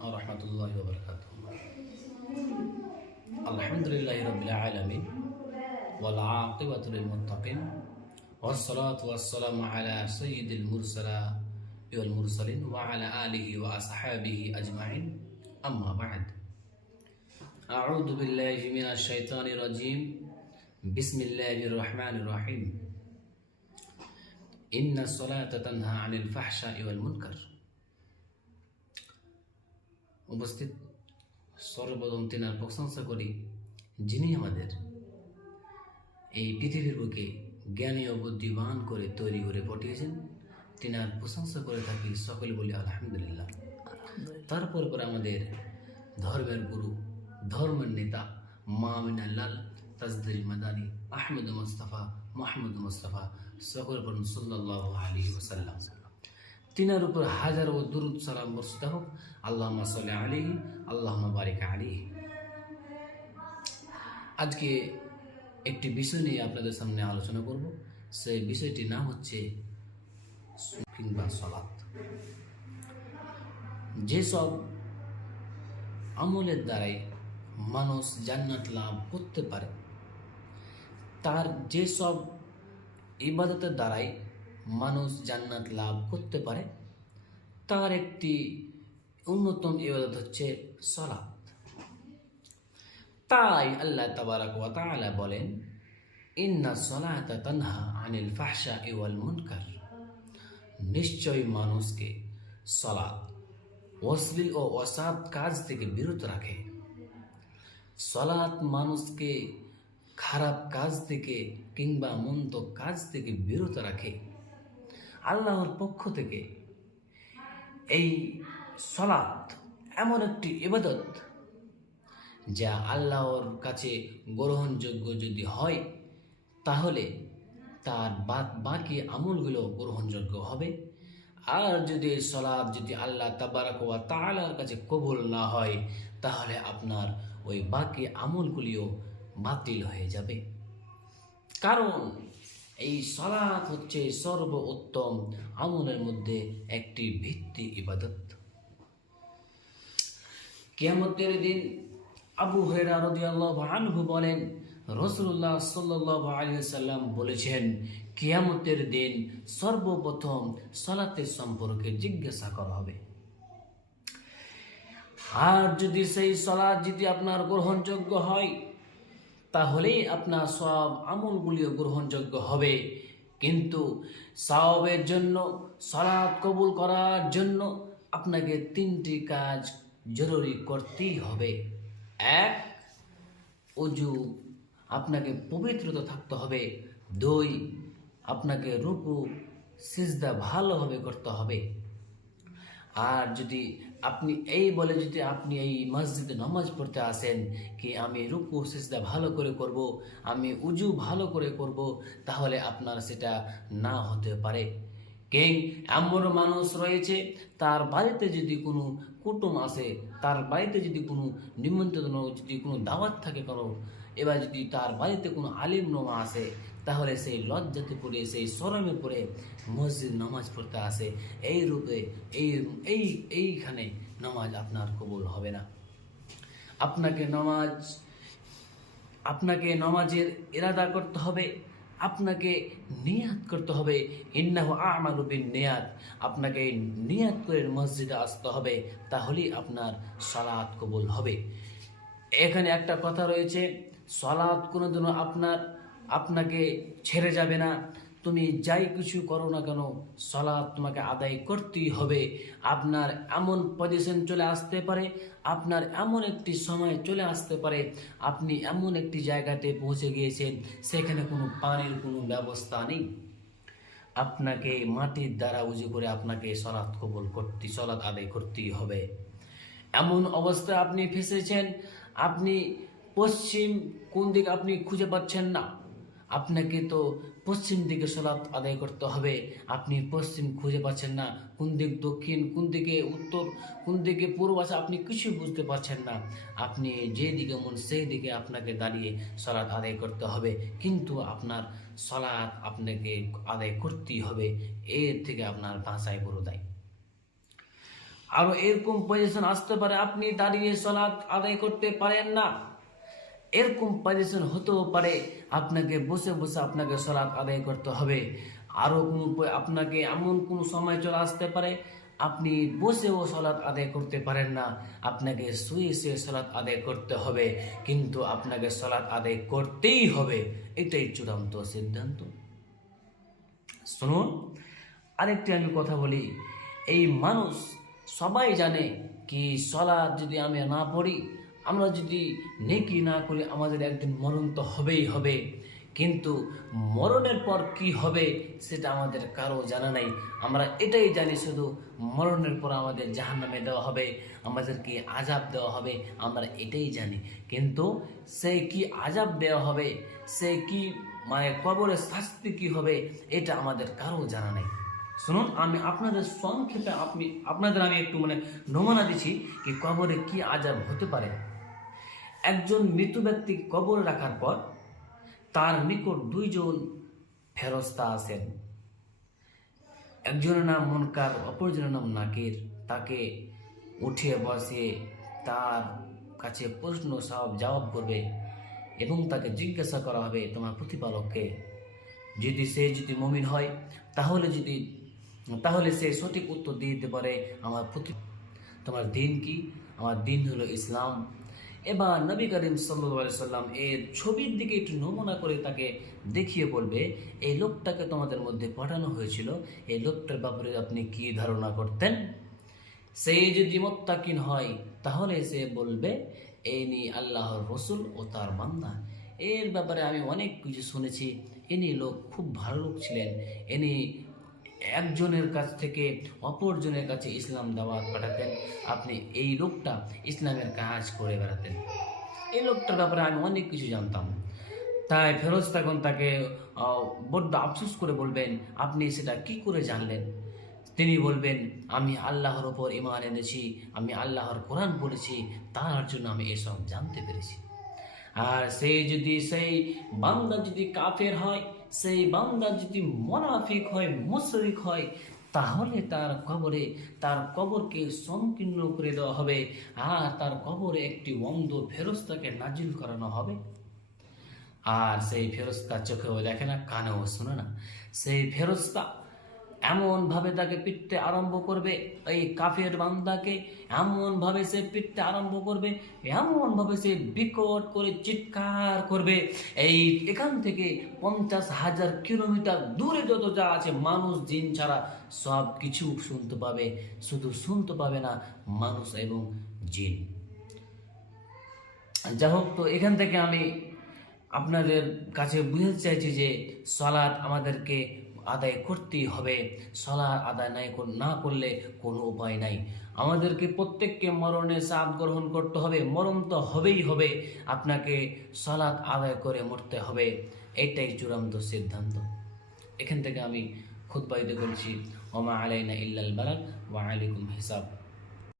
ورحمة الله وبركاته. الحمد لله رب العالمين والعاقبة للمتقين والصلاة والسلام على سيد المرسلين والمرسلين وعلى آله وأصحابه أجمعين. أما بعد أعوذ بالله من الشيطان الرجيم. بسم الله الرحمن الرحيم. إن الصلاة تنهى عن الفحشاء والمنكر. উপস্থিত সর্বপ্রথম তেনার প্রশংসা করি যিনি আমাদের এই পৃথিবীর বুকে জ্ঞানী ও বুদ্ধিমান করে তৈরি করে পাঠিয়েছেন তিনার প্রশংসা করে থাকি সকলে বলি আলহামদুলিল্লাহ। তারপর পর আমাদের ধর্মের গুরু ধর্মের নেতা মামিনা লাল তাজদিল মাদানী আহমেদ মুস্তাফা মাহমুদ মুস্তাফা সকল বলুন সাল্লাহ আলী ওসাল্লাম তিনার উপর হাজার ও দুরুদ সালাম বর্ষিত হোক। আল্লাহ সাল্লি আলী আল্লাহ বারিক আলী আজকে একটি বিষয় নিয়ে আপনাদের সামনে আলোচনা করব। সেই বিষয়টির নাম হচ্ছে কিংবা সলাৎ। যেসব আমলের দ্বারাই মানুষ জান্নাত লাভ করতে পারে, তার যেসব ইবাদতের দ্বারাই মানুষ জান্নাত লাভ করতে পারে, তার একটি অন্যতম ইবাদত হচ্ছে সলাৎ তাই আল্লাহ তাবারাক ওয়া তাআলা বলেন, ইন্না সলাতা তানহা আনিল ফাহশা ওয়াল মুনকার। নিশ্চয় মানুষকে সলাৎ অশ্লীল ও অসাধ কাজ থেকে বিরত রাখে। সলাৎ মানুষকে খারাপ কাজ থেকে কিংবা মন্দ কাজ থেকে বিরত রাখে। আল্লাহর পক্ষ থেকে এই সলাৎ এমন একটি ইবাদত যা আল্লাহর কাছে গ্রহণযোগ্য যদি হয়, তাহলে তার বাদ বাকি আমলগুলো গ্রহণযোগ্য হবে। আর যদি সলাদ যদি আল্লাহ তাবারাক ওয়া তাআলার কাছে কবুল না হয়, তাহলে আপনার ওই বাকি আমলগুলিও বাতিল হয়ে যাবে। কারণ এই সলাৎ হচ্ছে সর্ব উত্তম আমলের মধ্যে একটি ভিত্তি ইবাদত। কিয়ামতের দিন আবু হেরা রাদিয়াল্লাহু আনহু বলেন রসুল্লাহ সাল্লাল্লাহু আলাইহি সাল্লাম বলেছেন, কিয়ামতের দিন সর্বপ্রথম সলাতের সম্পর্কে জিজ্ঞাসা করা হবে। আর যদি সেই সলাৎ যদি আপনার গ্রহণযোগ্য হয় তাহলেই আপনার সব আমলগুলিও গ্রহণযোগ্য হবে। কিন্তু সাওবের জন্য সলাৎ কবুল করার জন্য আপনাকে তিনটি কাজ জরুরি করতেই হবে। এক, অজু, আপনাকে পবিত্রতা থাকতে হবে। দুই, আপনাকে রুকু, সিজদা ভালোভাবে করতে হবে। আর যদি আপনি এই বলে যদি আপনি এই মসজিদে নামাজ পড়তে আসেন কি আমি রুকু, সিজদা ভালো করে করব, আমি উজু ভালো করে করব, তাহলে আপনার সেটা না হতে পারে। কেং এমন মানুষ রয়েছে, তার বাড়িতে যদি কোনো কুটুম আসে, তার বাড়িতে যদি কোনো নিমন্ত্রণ, যদি কোনো দাওয়াত থাকে কোনো এবার যদি তার বাড়িতে কোনো আলিম নোমা আসে তাহলে সেই লজ্জাতে পড়ে, সেই সরমে পড়ে মসজিদ নামাজ পড়তে আসে। এই রূপে, এই এই, এইখানে নামাজ আপনার কবুল হবে না। আপনাকে নামাজ, আপনাকে নামাজের ইরাদা করতে হবে, আপনাকে নিয়াত করতে হবে। ইন্নাহ আমালু বিন নিয়াত আপনাকে নিয়াত করে মসজিদে আসতে হবে, তাহলেই আপনার সালাত কবুল হবে। এখানে একটা কথা রয়েছে সলাৎ কোনোদিনও আপনার আপনাকে ছেড়ে যাবে না। তুমি যাই কিছু করো না কেন সলাৎ তোমাকে আদায় করতেই হবে। আপনার এমন পজিশন চলে আসতে পারে, আপনার এমন একটি সময় চলে আসতে পারে। আপনি এমন একটি জায়গাতে পৌঁছে গিয়েছেন, সেখানে কোনো পানির কোনো ব্যবস্থা নেই। আপনাকে মাটির দ্বারা উজু করে আপনাকে সলাৎ কবল করতে সলাৎ আদায় করতেই হবে। এমন অবস্থায় আপনি ফেসেছেন, আপনি পশ্চিম কোন দিকে আপনি খুঁজে পাচ্ছেন না। আপনাকে তো পশ্চিম দিকে সলাৎ আদায় করতে হবে। আপনি পশ্চিম খুঁজে পাচ্ছেন না। কোন দিক দক্ষিণ, কোন দিকে উত্তর, কোন দিকে পূর্ব আছে আপনি কিছু বুঝতে পারছেন না। আপনি যে দিকে মন সেই দিকে আপনাকে দাঁড়িয়ে সলাৎ আদায় করতে হবে। কিন্তু আপনার সলাৎ আপনাকে আদায় করতেই হবে। এর থেকে আপনার ভাষায় বড় দায়। আরও এরকম পজিশন আসতে পারে, আপনি দাঁড়িয়ে সলাৎ আদায় করতে পারেন না। এরকম পজিশন হতেও পারে, আপনাকে বসে বসে আপনাকে সলাৎ আদায় করতে হবে। আরও কোনো আপনাকে এমন কোনো সময় চলে আসতে পারে, আপনি বসেও সলাৎ আদায় করতে পারেন না। আপনাকে শুয়ে শুয়ে সলাৎ আদায় করতে হবে, কিন্তু আপনাকে সলাৎ আদায় করতেই হবে। এটাই চূড়ান্ত সিদ্ধান্ত। শুনুন, আরেকটি আমি কথা বলি। এই মানুষ সবাই জানে কি সলাৎ যদি আমি না পড়ি আমরা যদি নেকি না করি, আমাদের একদিন মরণ তো হবেই হবে। কিন্তু মরণের পর কি হবে, সেটা আমাদের কারও জানা নাই। আমরা এটাই জানি শুধু, মরণের পর আমাদের জাহান্নামে দেওয়া হবে, আমাদেরকে আজাব দেওয়া হবে, আমরা এটাই জানি। কিন্তু সে কি আজাব দেওয়া হবে, সে কি মানে কবরের শাস্তি কি হবে, এটা আমাদের কারও জানা নাই। শুনুন, আমি আপনাদের সংক্ষেপে আপনি, আপনাদের আমি একটু মানে নমুনা দিচ্ছি, কি কবরে কি আজাব হতে পারে। একজন মৃত ব্যক্তি কবর রাখার পর তার নিকট দুইজন ফেরস্তা আছেন। একজনের নাম মনকার, অপরজনের নাম নাকির। তাকে উঠিয়ে বসিয়ে তার কাছে প্রশ্ন সব জবাব করবে এবং তাকে জিজ্ঞাসা করা হবে, তোমার প্রতিপালককে যদি সে যদি মমিন হয়, তাহলে যদি, তাহলে সে সঠিক উত্তর দিয়ে দিতে পারে, আমার প্রতি তোমার দিন কি? আমার দিন হলো ইসলাম। এবার নবী করিম সাল্লা সাল্লাম এর ছবির দিকে একটু নমুনা করে তাকে দেখিয়ে বলবে, এই লোকটাকে তোমাদের মধ্যে পাঠানো হয়েছিল। এই লোকটার ব্যাপারে আপনি কি ধারণা করতেন? সে যদি মোত্তাকিন হয়, তাহলে সে বলবে এই নি আল্লাহর রসুল ও তার বান্দা। এর ব্যাপারে আমি অনেক কিছু শুনেছি। ইনি লোক, খুব ভালো লোক ছিলেন। ইনি একজনের কাছ থেকে অপরজনের কাছে ইসলাম দাওয়াত পাঠাতেন। আপনি এই লোকটা ইসলামের কাজ করে বেড়াতেন। এই লোকটার ব্যাপারে আমি অনেক কিছু জানতাম। তাই ফেরোজ তখন তাকে বড্ড আফসোস করে বলবেন, আপনি সেটা কি করে জানলেন? তিনি বলবেন, আমি আল্লাহর ওপর ইমান এনেছি, আমি আল্লাহর কোরআন পড়েছি, তার জন্য আমি এসব জানতে পেরেছি। আর সেই যদি, সেই বান্দা যদি কাফের হয় সেই বান্দা যদি মোনাফিক হয়, মুশরিক হয়, তাহলে তার কবরে, তার কবরকে সংকীর্ণ করে দেওয়া হবে আর তার কবরে একটি অন্ধ ফেরস্তাকে নাজিল করানো হবে। আর সেই ফেরস্তা চোখেও দেখে না, কানেও শোনে না। সেই ফেরস্তা এমন ভাবে তাকে পিটতে আরম্ভ করবে, এই কাফের বান্দাকে এমন ভাবে সে পিটতে আরম্ভ করবে এমন ভাবে সে বিকট করে চিৎকার করবে। এই এখান থেকে পঞ্চাশ হাজার কিলোমিটার দূরে যত যা আছে, মানুষ, জিন ছাড়া সব কিছু শুনতে পাবে। শুধু শুনতে পাবে না, মানুষ এবং জিন। যাই হোক, তো এখান থেকে আমি আপনাদের কাছে বুঝতে চাইছি যে সলাদ আমাদেরকে আদায় করতেই হবে। সলার আদায় নাই না করলে কোনো উপায় নাই। আমাদেরকে প্রত্যেককে মরণে সাপ গ্রহণ করতে হবে। মরণ তো হবেই হবে। আপনাকে সলাৎ আদায় করে মরতে হবে। এটাই চূড়ান্ত সিদ্ধান্ত। এখান থেকে আমি খুদ্ বলছি, ওমা আলাইনা ইল্লাল বালাক ওয়া আলাইকুম হিসাব।